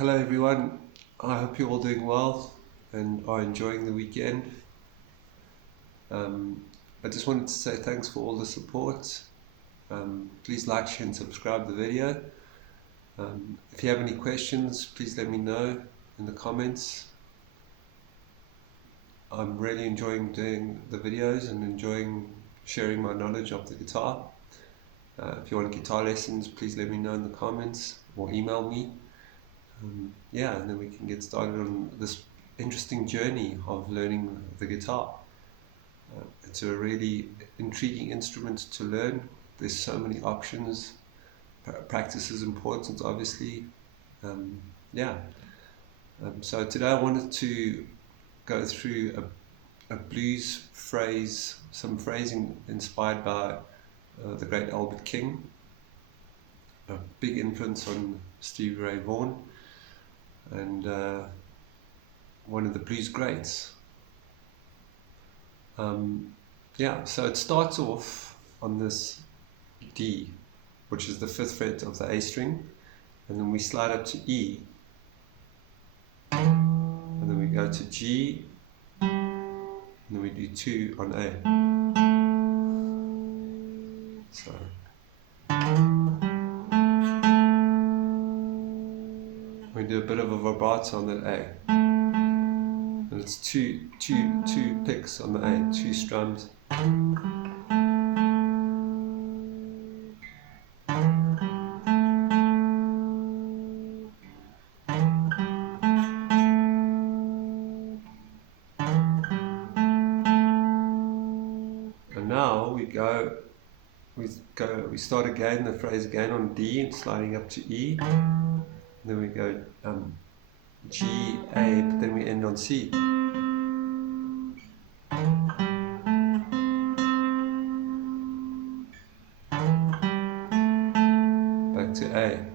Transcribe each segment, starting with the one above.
Hello everyone, I hope you're all doing well and are enjoying the weekend. Um, I just wanted to say thanks for all the support. Please like, share and subscribe the video. If you have any questions, please let me know in the comments. I'm really enjoying doing the videos and enjoying sharing my knowledge of the guitar. If you want guitar lessons, please let me know in the comments or email me. And then we can get started on this interesting journey of learning the guitar. It's a really intriguing instrument to learn. There's so many options. Practice is important, obviously. Um, yeah. So today I wanted to go through a blues phrase, some phrasing inspired by the great Albert King, a big influence on Stevie Ray Vaughan, and one of the blues greats. So it starts off on this D, which is the 5th fret of the A string, and then we slide up to E, and then we go to G, and then we do 2 on A. So we do a bit of a vibrato on that A, and it's two picks on the A, 2 strums. And now we start again, the phrase again on D and sliding up to E. And then we go G, A, but then we end on C. Back to A.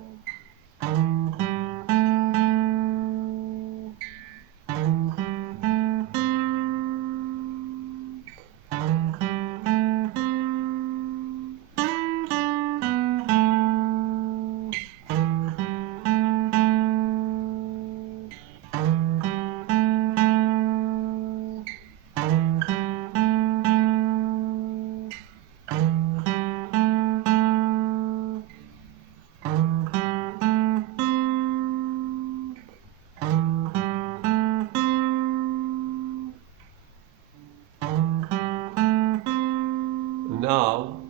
Now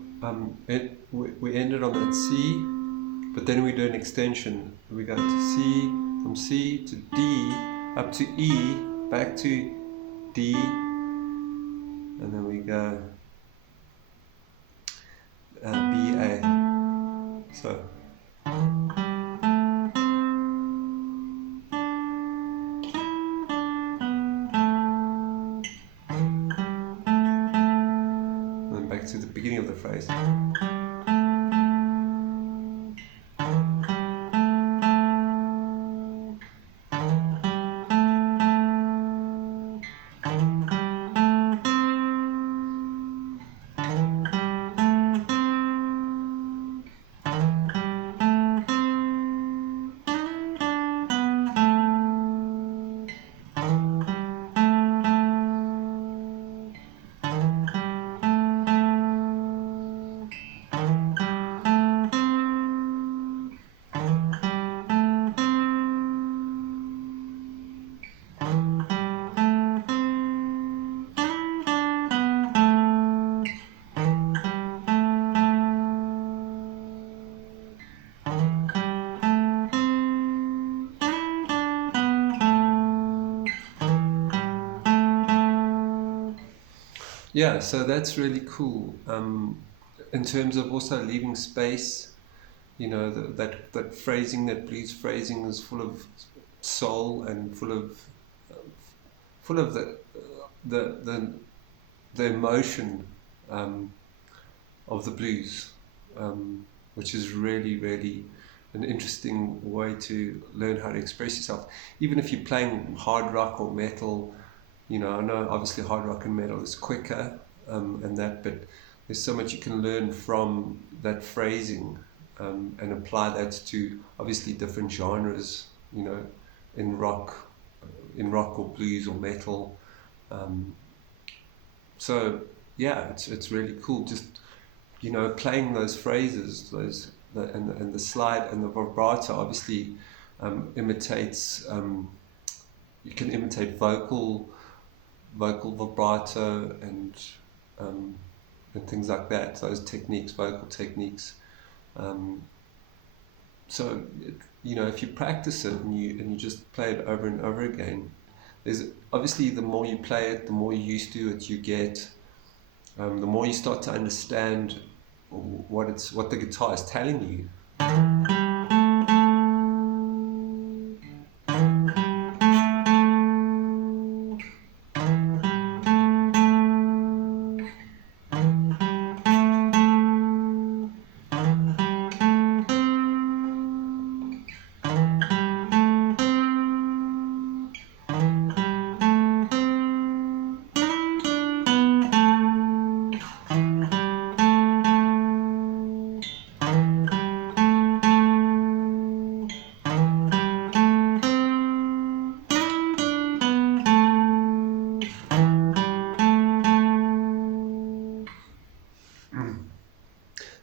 we ended on that C, but then we do an extension. We go to C, from C to D, up to E, back to D, and then we go B, A. So. Back to the beginning of the phrase. Yeah, so that's really cool. In terms of also leaving space, that phrasing, that blues phrasing is full of soul and full of the emotion of the blues, which is really, really an interesting way to learn how to express yourself. Even if you're playing hard rock or metal, I know obviously hard rock and metal is quicker but there's so much you can learn from that phrasing and apply that to obviously different genres, you know, in rock or blues or metal. So yeah, it's really cool. Just, you know, playing those phrases, and the slide and the vibrato obviously imitates. You can imitate vocal vibrato and things like that. Those techniques, vocal techniques. So you know, if you practice it and you just play it over and over again, there's obviously, the more you play it, the more used to it you get. The more you start to understand what the guitar is telling you.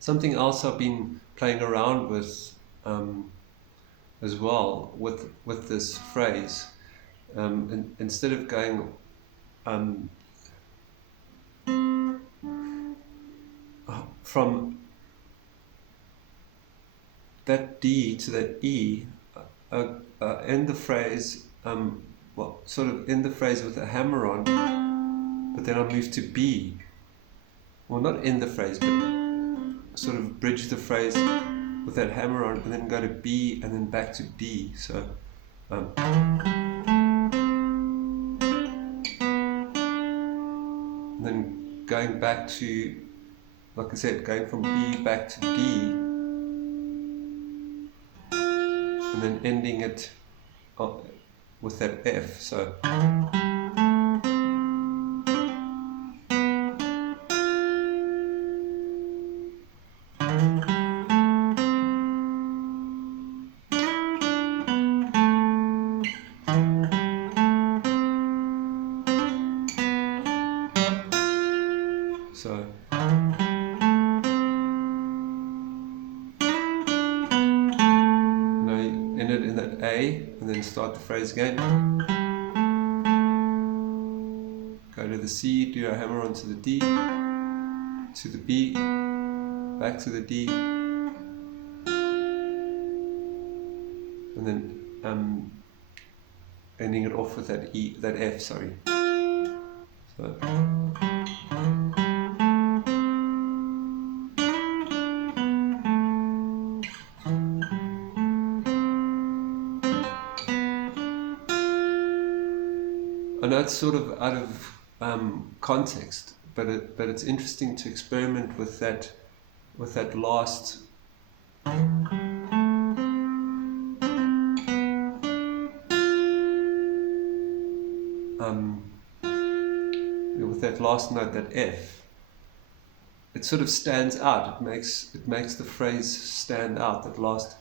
Something else I've been playing around with as well with this phrase, instead of going from that D to that E, end the phrase, sort of end the phrase with a hammer on, but then I'll move to B. Well, not end the phrase, but sort of bridge the phrase with that hammer on, and then go to B, and then back to D. So and then going back to, like I said, going from B back to D, and then ending it with that F. So end it in that A, and then start the phrase again. Go to the C, do a hammer onto the D, to the B, back to the D, and then ending it off with that E, that F, sorry. So. I know it's sort of out of context, but it's interesting to experiment with that last with that last note, that F. It sort of stands out. It makes the phrase stand out. That last.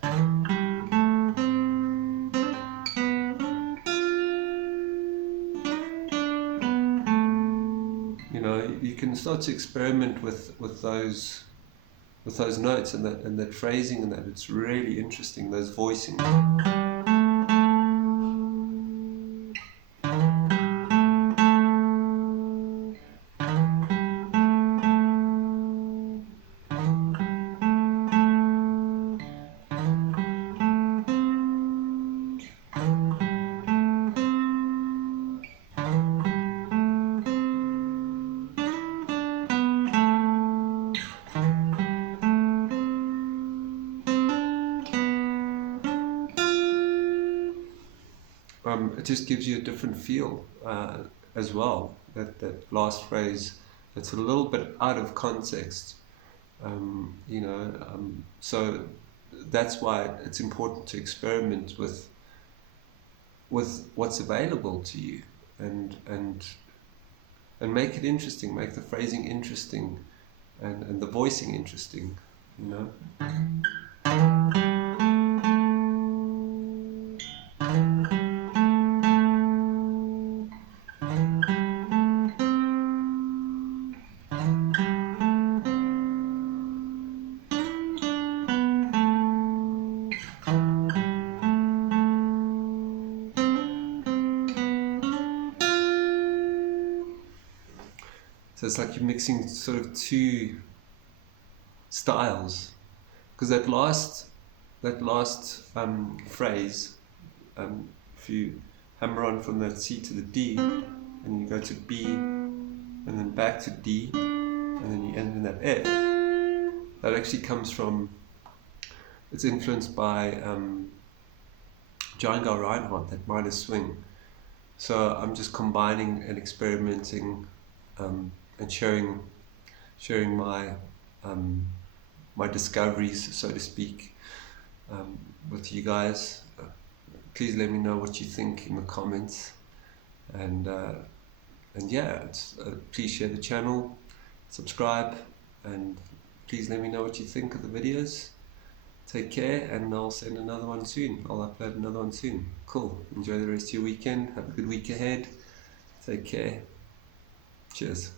You can start to experiment with those notes and that phrasing, and that it's really interesting, those voicings. It just gives you a different feel as well. That last phrase, it's a little bit out of context, so that's why it's important to experiment with what's available to you, and make it interesting, make the phrasing interesting, and the voicing interesting, So it's like you're mixing sort of two styles. Because that last phrase, if you hammer on from that C to the D, and you go to B, and then back to D, and then you end in that F, that actually comes from, it's influenced by Django Reinhardt, that minor swing. So I'm just combining and experimenting and sharing my my discoveries, so to speak, with you guys. Please let me know what you think in the comments, and yeah, please share the channel, subscribe, and please let me know what you think of the videos. Take care, and I'll send another one soon. I'll upload another one soon. Cool. Enjoy the rest of your weekend. Have a good week ahead. Take care. Cheers.